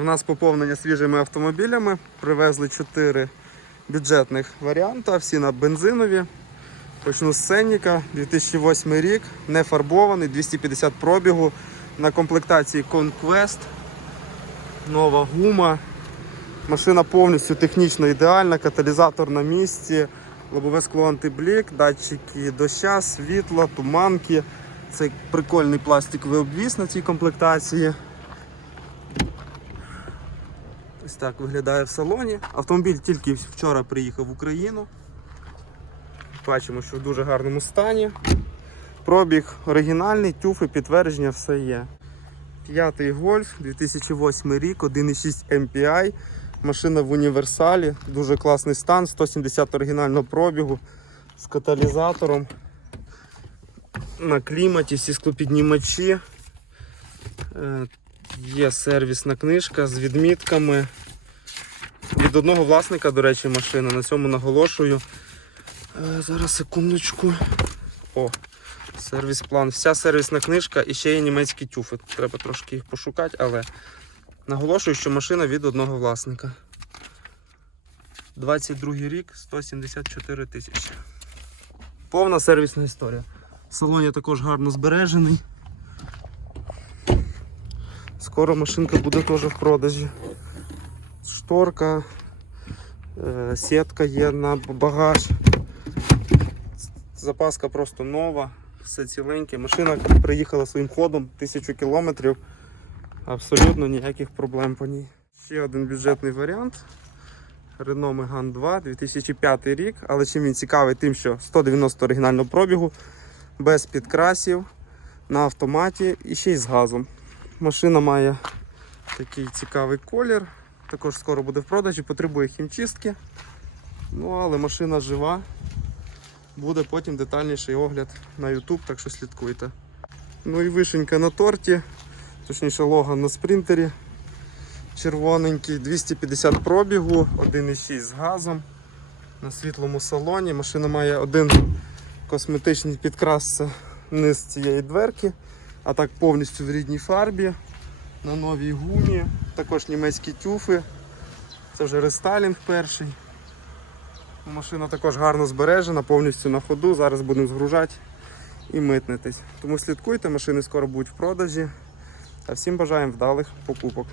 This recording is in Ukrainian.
В нас поповнення свіжими автомобілями. Привезли 4 бюджетних варіанти, всі на бензинові. Почну з ценника, 2008 рік, не фарбований, 250 пробігу. На комплектації Conquest. Нова гума. Машина повністю технічно ідеальна, каталізатор на місці, лобове скло антиблік, датчики доща, світла, туманки. Це прикольний пластиковий обвіс на цій комплектації. Ось так виглядає в салоні. Автомобіль тільки вчора приїхав в Україну. Бачимо, що в дуже гарному стані. Пробіг оригінальний, тюфи, підтвердження, все є. П'ятий гольф, 2008 рік, 1,6 MPI. Машина в універсалі, дуже класний стан, 170 оригінального пробігу з каталізатором. На кліматі, всі склопіднімачі. Є сервісна книжка з відмітками. Від одного власника, до речі, машина. На цьому наголошую. Е, Зараз секундочку. О, сервіс-план. Вся сервісна книжка і ще є німецькі тюфи. Треба трошки їх пошукати, але наголошую, що машина від одного власника. 22 рік, 174 тисячі. Повна сервісна історія. Салон також гарно збережений. Скоро машинка буде теж в продажі. Шторка, е, сітка є на багаж. Запаска просто нова, все ціленьке. Машина приїхала своїм ходом, тисячу кілометрів. Абсолютно ніяких проблем по ній. Ще один бюджетний варіант. Renault Megane 2, 2005 рік, але чим він цікавий, тим, що 190 оригінального пробігу, без підкрасів, на автоматі і ще й з газом. Машина має такий цікавий колір, також скоро буде в продажі, потребує хімчистки. Ну, але машина жива. Буде потім детальніший огляд на YouTube, так що слідкуйте. Ну і вишенька на торті, точніше логан на спринтері. Червоненький, 250 пробігу, 1,6 з газом на світлому салоні. Машина має один косметичний підкрас низ цієї дверки, а так повністю в рідній фарбі, на новій гумі, також німецькі тюфи. Це вже рестайлінг перший. Машина також гарно збережена, повністю на ходу. Зараз будемо згружати і митнитись. Тому слідкуйте, машини скоро будуть в продажі. А всім бажаємо вдалих покупок.